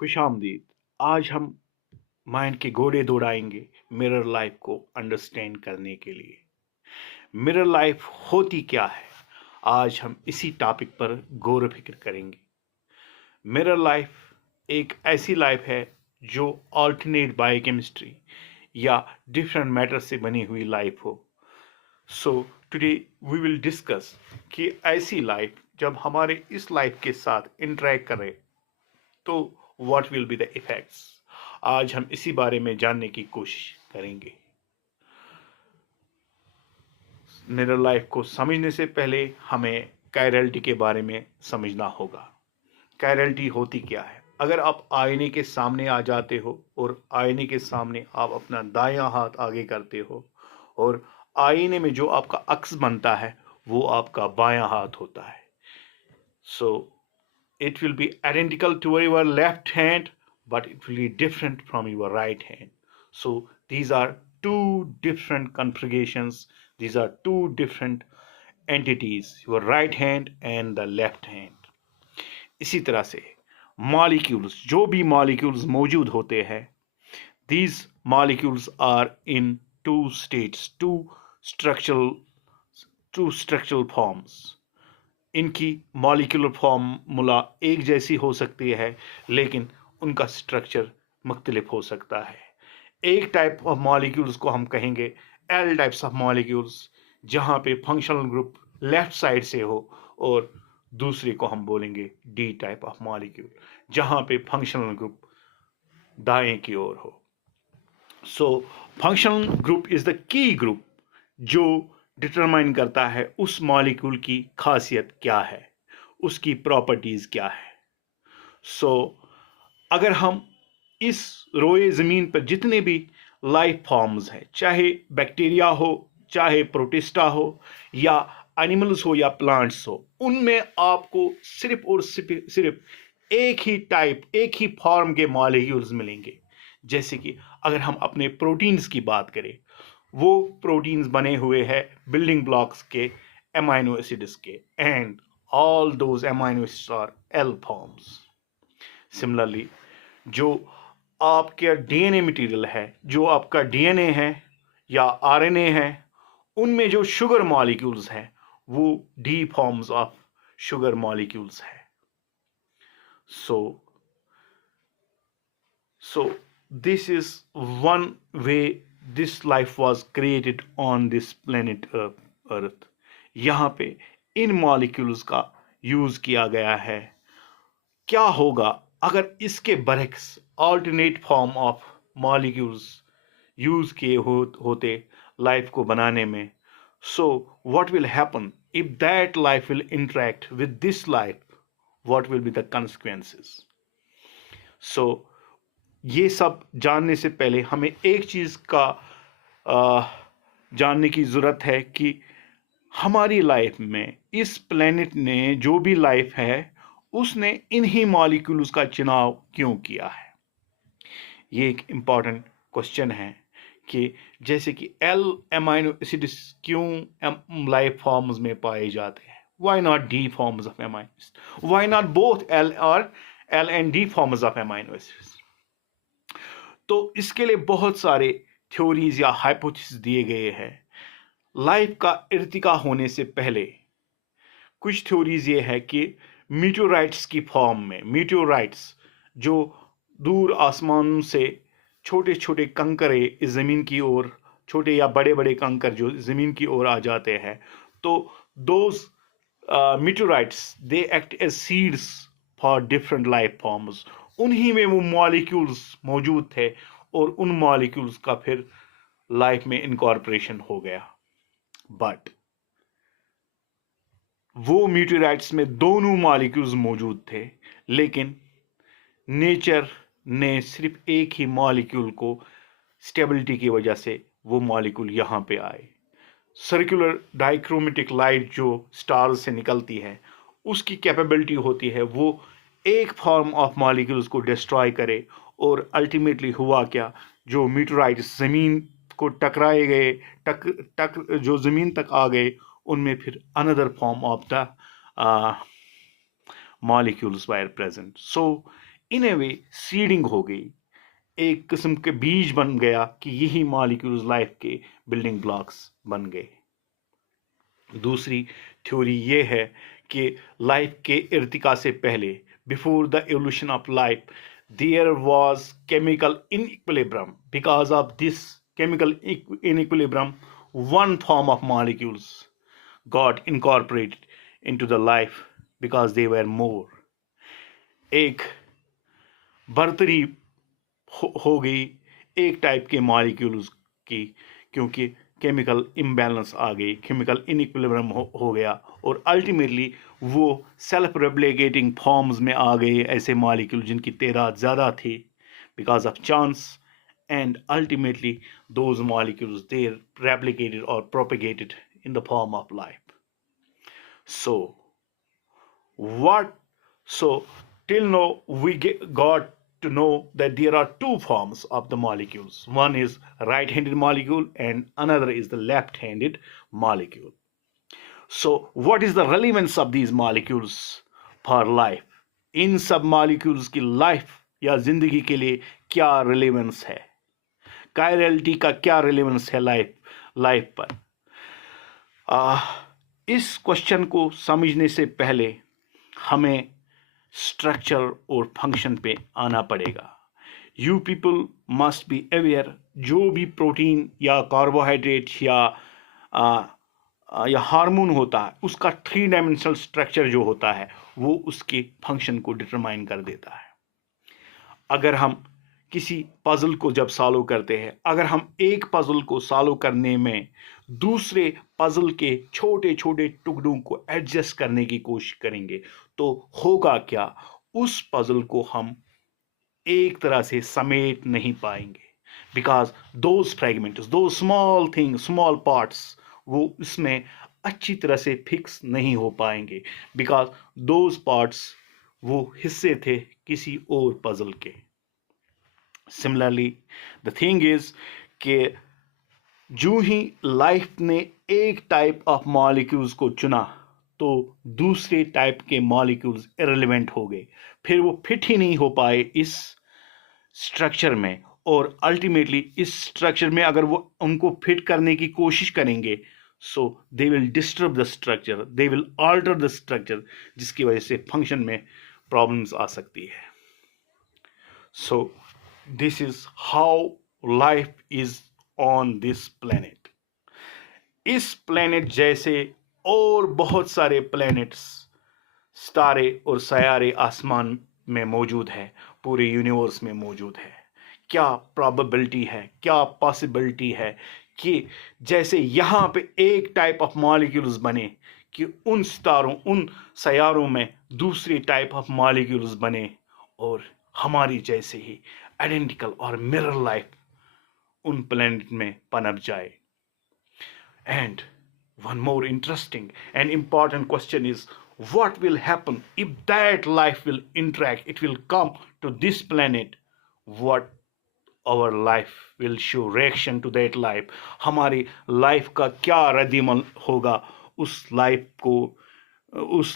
खुशामदीद। आज हम माइंड के घोड़े दौड़ाएंगे मिरर लाइफ को अंडरस्टैंड करने के लिए। मिरर लाइफ होती क्या है, आज हम इसी टॉपिक पर गौर फिक्र करेंगे। मिरर लाइफ एक ऐसी लाइफ है जो ऑल्टरनेट बायोकेमिस्ट्री या डिफरेंट मैटर से बनी हुई लाइफ हो। So today we will discuss कि ऐसी लाइफ जब हमारे इस लाइफ के साथ इंटरेक्ट करे तो what will be the effects. आज हम इसी बारे में जानने की कोशिश करेंगे। मिरर लाइफ को समझने से पहले हमें कायरलिटी के बारे में समझना होगा। कायरलिटी होती क्या है? अगर आप आईने के सामने आ जाते हो और आईने के सामने आप अपना दायां हाथ आगे करते हो और आईने में जो आपका अक्स बनता है वो आपका बायां हाथ होता है। सो it will be identical to your left hand, but it will be different from your right hand. So these are two different configurations. These are two different entities, your right hand and the left hand. इसी तरह से molecules, जो भी molecules मौजूद होते हैं, these molecules are in two states, two structural forms. इनकी molecular formula एक जैसी हो सकती है लेकिन उनका स्ट्रक्चर मुख्तलिफ हो सकता है। एक टाइप ऑफ मॉलिक्यूल्स को हम कहेंगे एल टाइप्स ऑफ मॉलिक्यूल्स, जहाँ पे फंक्शनल ग्रुप लेफ्ट साइड से हो, और दूसरे को हम बोलेंगे डी टाइप ऑफ मॉलिक्यूल, जहाँ पे फंक्शनल ग्रुप दाएं की ओर हो। So functional group is the key group जो डिटरमाइन करता है उस मॉलिक्यूल की खासियत क्या है, उसकी प्रॉपर्टीज क्या है। सो अगर हम इस रोए ज़मीन पर जितने भी लाइफ फॉर्म्स हैं, चाहे बैक्टीरिया हो, चाहे प्रोटिस्टा हो, या एनिमल्स हो या प्लांट्स हो, उनमें आपको सिर्फ और सिर्फ एक ही टाइप, एक ही फॉर्म के मॉलिक्यूल्स मिलेंगे। जैसे कि अगर हम अपने प्रोटीन्स की बात करें, वो प्रोटीन्स बने हुए हैं बिल्डिंग ब्लॉक्स के एमाइनो एसिड्स के, and all those amino acids R L forms. Similarly जो आपके डीएनए मटेरियल है, जो आपका डीएनए है या आरएनए है, उनमें जो शुगर मॉलिक्यूल्स हैं वो D forms of sugar molecules है। So this is one way this life was created on this planet Earth. यहाँ पे इन मॉलिक्यूल्स का यूज किया गया है। क्या होगा अगर इसके बरक्स alternate form of molecules use किए होते लाइफ को बनाने में? So what will happen if that life will interact with this life? What will be the consequences? सो ये सब जानने से पहले हमें एक चीज़ का जानने की ज़रूरत है कि हमारी लाइफ में इस प्लेनेट ने जो भी लाइफ है उसने इन्हीं मॉलिक्यूल्स का चुनाव क्यों किया है। ये एक इम्पॉर्टेंट क्वेश्चन है कि जैसे कि एल एमाइनो एसिड्स क्यों लाइफ फॉर्म्स में पाए जाते हैं, why not D forms of amino, why not both L और L and D forms of amino acids? तो इसके लिए बहुत सारे थ्योरीज या हाइपोथेसिस दिए गए हैं। लाइफ का इर्तिका होने से पहले कुछ थ्योरीज ये है कि मीटेओराइट्स की फॉर्म में, मीटेओराइट्स जो दूर आसमान से छोटे छोटे कंकरे इस ज़मीन की ओर, छोटे या बड़े बड़े कंकर जो ज़मीन की ओर आ जाते हैं, तो those meteorites they act as seeds for different life forms. उन्हीं में वो मॉलिक्यूल्स मौजूद थे और उन मॉलिक्यूल्स का फिर लाइफ में इनकॉर्पोरेशन हो गया। बट वो मीटेओराइट्स में दोनों मॉलिक्यूल्स मौजूद थे, लेकिन नेचर ने सिर्फ एक ही मॉलिक्यूल को स्टेबिलिटी की वजह से वो मॉलिक्यूल यहाँ पे आए। सर्कुलर डाइक्रोमेटिक लाइट जो स्टार्स से निकलती है उसकी कैपेबिलिटी होती है वो एक फॉर्म ऑफ मॉलिक्यूल्स को डिस्ट्रॉय करे, और अल्टीमेटली हुआ क्या, जो मीटेओराइट्स ज़मीन को टकराए गए, जो ज़मीन तक आ गए, उनमें फिर another form of the molecules wire present. So in A way seeding हो गई, एक किस्म के बीज बन गया कि यही मॉलिक्यूल्स लाइफ के बिल्डिंग ब्लॉक्स बन गए। दूसरी थ्योरी ये है कि लाइफ के इर्तिका से पहले, before the evolution of life, there was chemical inequilibrium. Because of this chemical inequilibrium, one form of molecules got incorporated into the life because they were more. एक बर्तरी हो गई एक टाइप के मॉलिक्यूल्स की, क्योंकि केमिकल इम्बैलेंस आ गई, chemical इनइक्विलिब्रियम हो गया, और अल्टीमेटली वो सेल्फ रेप्लिकेटिंग फॉर्म्स में आ गए, ऐसे मॉलिक्यूल जिनकी तादाद ज़्यादा थी because of chance, and ultimately those molecules they replicated or propagated in the form of life. So what so till now we got to know that there are two forms of the molecules. One is right-handed molecule and another is the left-handed molecule. So what is the relevance of these molecules for life? इन सब molecules की life या जिंदगी के लिए क्या relevance है, chirality का क्या रिलेवेंस है लाइफ पर? इस क्वेश्चन को समझने से पहले हमें स्ट्रक्चर और फंक्शन पे आना पड़ेगा। You people must be aware, जो भी प्रोटीन या कार्बोहाइड्रेट या हार्मोन होता है, उसका 3 डायमेंशनल स्ट्रक्चर जो होता है वो उसके फंक्शन को डिटरमाइन कर देता है। अगर हम किसी पजल को जब सॉल्व करते हैं, अगर हम एक पजल को सॉल्व करने में दूसरे पजल के छोटे छोटे टुकड़ों को एडजस्ट करने की कोशिश करेंगे तो होगा क्या, उस पजल को हम एक तरह से समेट नहीं पाएंगे, बिकॉज दोज फ्रैगमेंट्स, दो स्मॉल थिंग्स, स्मॉल पार्ट्स, वो इसमें अच्छी तरह से फिक्स नहीं हो पाएंगे, बिकॉज दोज पार्ट्स वो हिस्से थे किसी और पजल के। सिमिलरली द थिंग इज कि जो ही लाइफ ने एक टाइप ऑफ मॉलिक्यूल्स को चुना तो दूसरे टाइप के मॉलिक्यूल्स इररिलेवेंट हो गए, फिर वो फिट ही नहीं हो पाए इस स्ट्रक्चर में, और अल्टीमेटली इस स्ट्रक्चर में अगर वो उनको फिट करने की कोशिश करेंगे so they will disturb the structure, they will alter the structure, जिसकी वजह से फंक्शन में प्रॉब्लम्स आ सकती है। So this is how life is on this planet. इस प्लेनेट जैसे और बहुत सारे प्लैनेट्स, सितारे और सयारे आसमान में मौजूद है, पूरे यूनिवर्स में मौजूद है। क्या प्रोबेबिलिटी है, क्या पॉसिबिलिटी है कि जैसे यहाँ पे एक टाइप ऑफ मॉलिक्यूल्स बने कि उन सितारों, उन सयारों में दूसरी टाइप ऑफ मॉलिक्यूल्स बने और हमारी जैसे ही आइडेंटिकल और मिरर लाइफ उन प्लैनेट में पनप जाए। And one more interesting and important question is, what will happen if that life will interact, it will come to this planet, what our life will show reaction to that life? हमारी life का क्या रद्दअमल होगा उस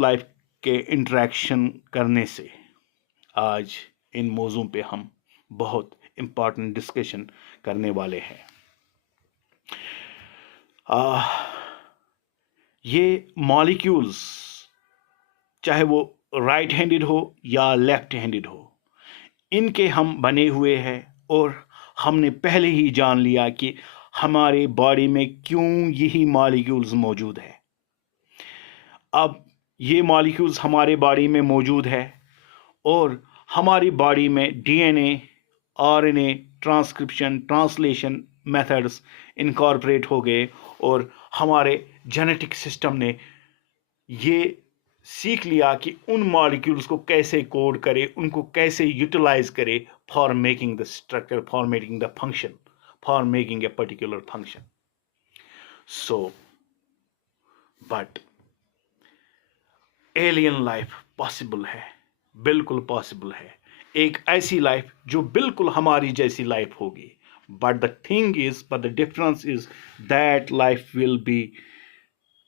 life के interaction करने से? आज इन मौजूद पे हम बहुत इंपॉर्टेंट डिस्कशन करने वाले हैं। ये मॉलिक्यूल्स चाहे वो राइट हैंडेड हो या लेफ्ट हैंडेड हो, इनके हम बने हुए हैं, और हमने पहले ही जान लिया कि हमारे बॉडी में क्यों यही मॉलिक्यूल्स मौजूद है। अब ये मॉलिक्यूल्स हमारे बॉडी में मौजूद है और हमारी बॉडी में DNA, RNA, transcription, translation methods incorporate हो गए, और हमारे जेनेटिक सिस्टम ने ये सीख लिया कि उन मॉलिक्यूल्स को कैसे कोड करे, उनको कैसे यूटिलाइज करे for making the structure, for making the function, for making a particular function. So but alien life possible है, बिल्कुल पॉसिबल है, एक ऐसी लाइफ जो बिल्कुल हमारी जैसी लाइफ होगी। But the thing is, but the difference is that life will be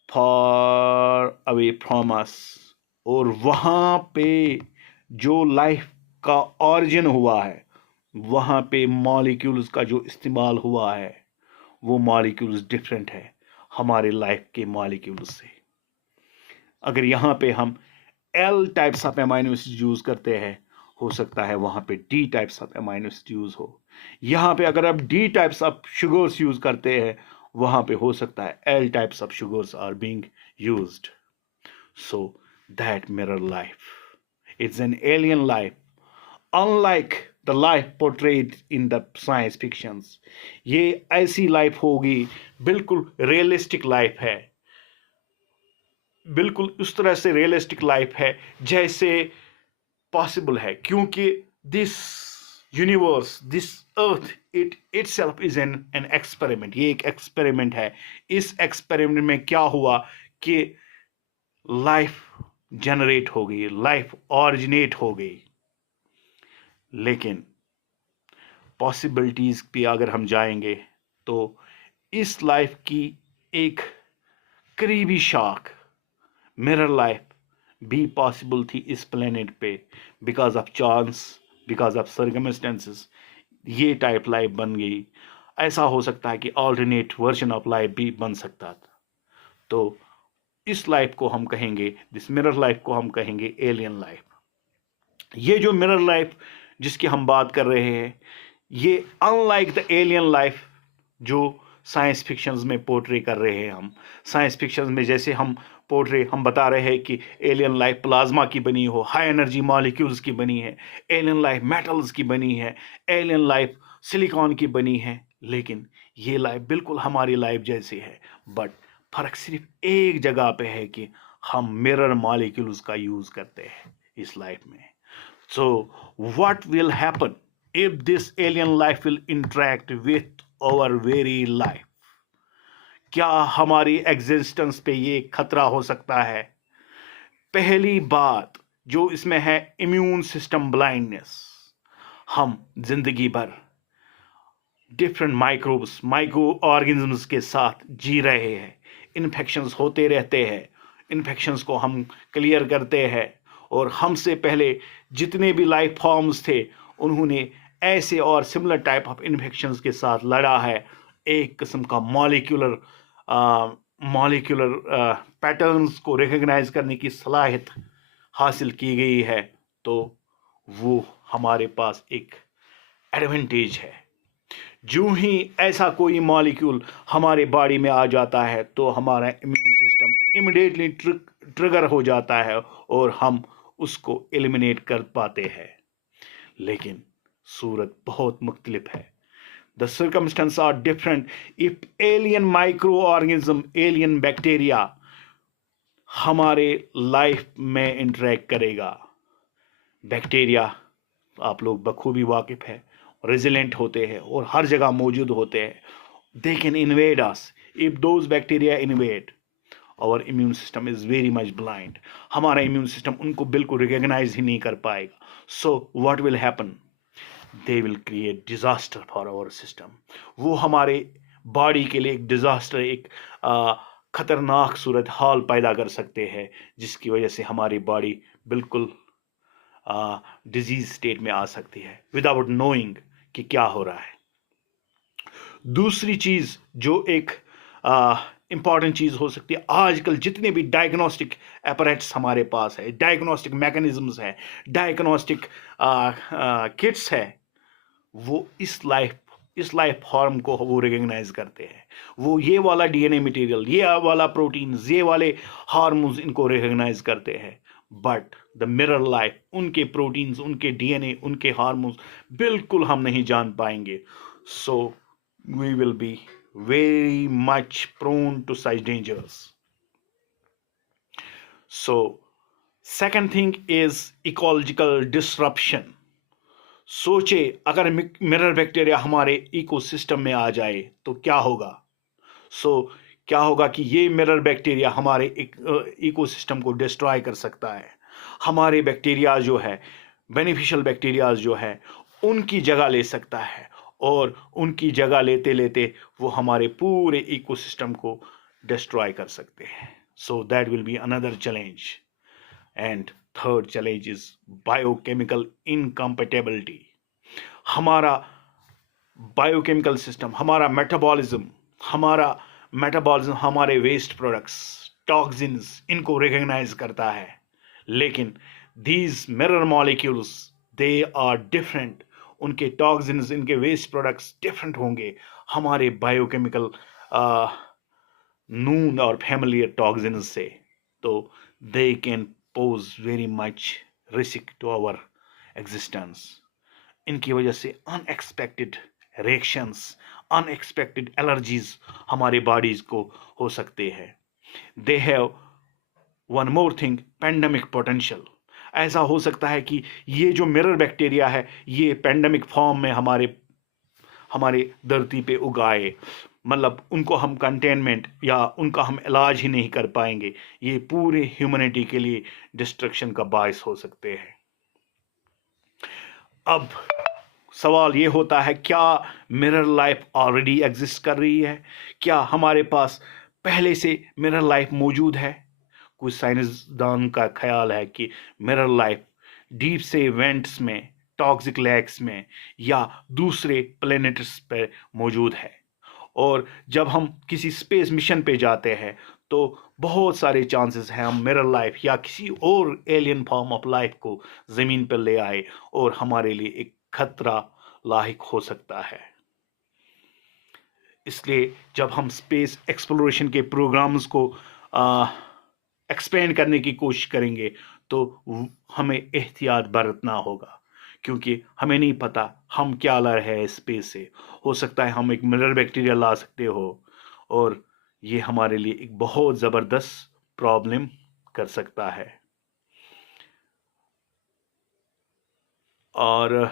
for away from us, और वहाँ पे जो लाइफ का ऑरिजिन हुआ है, वहाँ पे मॉलिक्यूल्स का जो इस्तेमाल हुआ है वो मॉलिक्यूल्स डिफरेंट है हमारे लाइफ के मॉलिक्यूल्स से। अगर यहाँ पे हम l types of amino acid use करते हैं, हो सकता है वहाँ पे d types of amino acid use हो। यहाँ पे अगर आप d types of sugars use करते हैं, वहाँ पे हो सकता है l types of sugars are being used. So that mirror life. It's an alien life, unlike the life portrayed in the science fictions. ये ऐसी लाइफ होगी, बिल्कुल रियलिस्टिक लाइफ है, बिल्कुल उस तरह से रियलिस्टिक लाइफ है जैसे पॉसिबल है, क्योंकि this universe, this earth, it itself is an experiment. ये एक एक्सपेरिमेंट है। इस एक्सपेरिमेंट में क्या हुआ कि लाइफ जनरेट हो गई, लाइफ ऑरिजिनेट हो गई, लेकिन पॉसिबिलिटीज पे अगर हम जाएंगे तो इस लाइफ की एक करीबी शाख मिरर लाइफ भी पॉसिबल थी इस प्लेनेट पे, because of chance, because of circumstances ये टाइप लाइफ बन गई। ऐसा हो सकता है कि ऑल्टरनेट वर्जन ऑफ लाइफ भी बन सकता था। तो इस लाइफ को हम कहेंगे, दिस मिरर लाइफ को हम कहेंगे एलियन लाइफ। ये जो मिरर लाइफ जिसकी हम बात कर रहे हैं, ये अनलाइक द एलियन लाइफ जो साइंस फिक्शंस में पोर्ट्रे कर रहे हैं हम। साइंस फिक्शंस में जैसे हम बता रहे हैं कि एलियन लाइफ प्लाज्मा की बनी हो, हाई एनर्जी मॉलिक्यूल्स की बनी है, एलियन लाइफ मेटल्स की बनी है, एलियन लाइफ सिलिकॉन की बनी है, लेकिन ये लाइफ बिल्कुल हमारी लाइफ जैसी है। बट फर्क सिर्फ एक जगह पे है कि हम मिरर मॉलिक्यूल्स का यूज करते हैं इस लाइफ में। So what will happen if this alien life will interact with our very life? क्या हमारी एग्जिस्टेंस पे ये खतरा हो सकता है? पहली बात जो इसमें है, इम्यून सिस्टम ब्लाइंडनेस। हम जिंदगी भर डिफरेंट माइक्रोब्स, माइक्रो ऑर्गेनिजम्स के साथ जी रहे हैं, इन्फेक्शंस होते रहते हैं, इन्फेक्शंस को हम क्लियर करते हैं, और हमसे पहले जितने भी लाइफ फॉर्म्स थे उन्होंने ऐसे और सिमिलर टाइप ऑफ इन्फेक्शंस के साथ लड़ा है। एक किस्म का मॉलिक्यूलर पैटर्न्स को रिकग्नाइज करने की सलाहियत हासिल की गई है, तो वो हमारे पास एक एडवांटेज है। जो ही ऐसा कोई मॉलिक्यूल हमारे बॉडी में आ जाता है तो हमारा इम्यून सिस्टम इमिडिएटली ट्रिगर हो जाता है और हम उसको एलिमिनेट कर पाते हैं। लेकिन सूरत बहुत मुख्तलिफ है। The circumstances are different. If alien microorganism, alien bacteria हमारे लाइफ में इंटरेक्ट करेगा, बैक्टीरिया आप लोग बखूबी वाकिफ है, रेजिलेंट होते हैं और हर जगह मौजूद होते हैं। They can invade us. If those bacteria invade, our immune system is very much blind. हमारा इम्यून सिस्टम उनको बिल्कुल रिकग्नाइज ही नहीं कर पाएगा। So what will happen? They will create disaster for our system. वो हमारे बॉडी के लिए एक डिजास्टर, एक खतरनाक सूरत हाल पैदा कर सकते हैं, जिसकी वजह से हमारी बॉडी बिल्कुल डिजीज स्टेट में आ सकती है विदाउट नोइंग कि क्या हो रहा है। दूसरी चीज जो एक इंपॉर्टेंट चीज हो सकती है, आजकल जितने भी डायग्नोस्टिक अपैरेट्स हमारे पास है, डायग्नोस्टिक मैकेनिज्म्स है, डायग्नोस्टिक किट्स है, वो इस लाइफ फॉर्म को वो रिकग्नाइज करते हैं। वो ये वाला डीएनए मटेरियल, ये वाला प्रोटीन, ये वाले हार्मोन्स इनको रिकग्नाइज करते हैं। बट द मिरर लाइफ, उनके प्रोटीन्स, उनके डीएनए, उनके हार्मोन्स बिल्कुल हम नहीं जान पाएंगे। So we will be very much prone to such dangers. So second thing is ecological disruption. सोचे अगर मिरर बैक्टीरिया हमारे इकोसिस्टम में आ जाए तो क्या होगा? क्या होगा कि ये मिरर बैक्टीरिया हमारे इकोसिस्टम को डिस्ट्रॉय कर सकता है। हमारे बैक्टीरिया जो है, बेनिफिशियल बैक्टीरिया जो है, उनकी जगह ले सकता है, और उनकी जगह लेते लेते वो हमारे पूरे इकोसिस्टम को डिस्ट्रॉय कर सकते हैं। So that will be another challenge. And third challenge is biochemical incompatibility. हमारा बायोकेमिकल सिस्टम, हमारा मेटाबॉलिज्म हमारे वेस्ट प्रोडक्ट्स, टॉक्सिन्स, इनको रिकॉग्नाइज करता है, लेकिन these mirror molecules they are different. उनके टॉक्सिन्स, इनके वेस्ट प्रोडक्ट्स डिफरेंट होंगे हमारे बायोकेमिकल नून और फैमिलियर टॉक्सिन्स से। तो they can pose very much risk to our existence. इनकी वजह से अनएक्सपेक्टेड रिएक्शंस, अनएक्सपेक्टेड एलर्जीज हमारे बॉडीज को हो सकते हैं। They have one more thing, pandemic potential. ऐसा हो सकता है कि ये जो मिरर बैक्टीरिया है ये पेंडेमिक फॉर्म में हमारे धरती पे उगाए, मतलब उनको हम कंटेनमेंट या उनका हम इलाज ही नहीं कर पाएंगे। ये पूरे ह्यूमैनिटी के लिए डिस्ट्रक्शन का बायस हो सकते हैं। अब सवाल ये होता है, क्या मिरर लाइफ ऑलरेडी एग्जिस्ट कर रही है? क्या हमारे पास पहले से मिरर लाइफ मौजूद है? कुछ साइंसदान का ख्याल है कि मिरर लाइफ डीप से वेंट्स में, टॉक्सिक लैक्स में या दूसरे प्लेनेट्स पर मौजूद है। और जब हम किसी स्पेस मिशन पे जाते हैं तो बहुत सारे चांसेस हैं हम मिरर लाइफ या किसी और एलियन फॉर्म ऑफ लाइफ को ज़मीन पर ले आए और हमारे लिए एक खतरा लाहिक हो सकता है। इसलिए जब हम स्पेस एक्सप्लोरेशन के प्रोग्राम्स को एक्सपेंड करने की कोशिश करेंगे तो हमें एहतियात बरतना होगा, क्योंकि हमें नहीं पता हम क्या ला रहे हैं स्पेस से। हो सकता है हम एक मिरर बैक्टीरिया ला सकते हो और ये हमारे लिए एक बहुत ज़बरदस्त प्रॉब्लम कर सकता है। और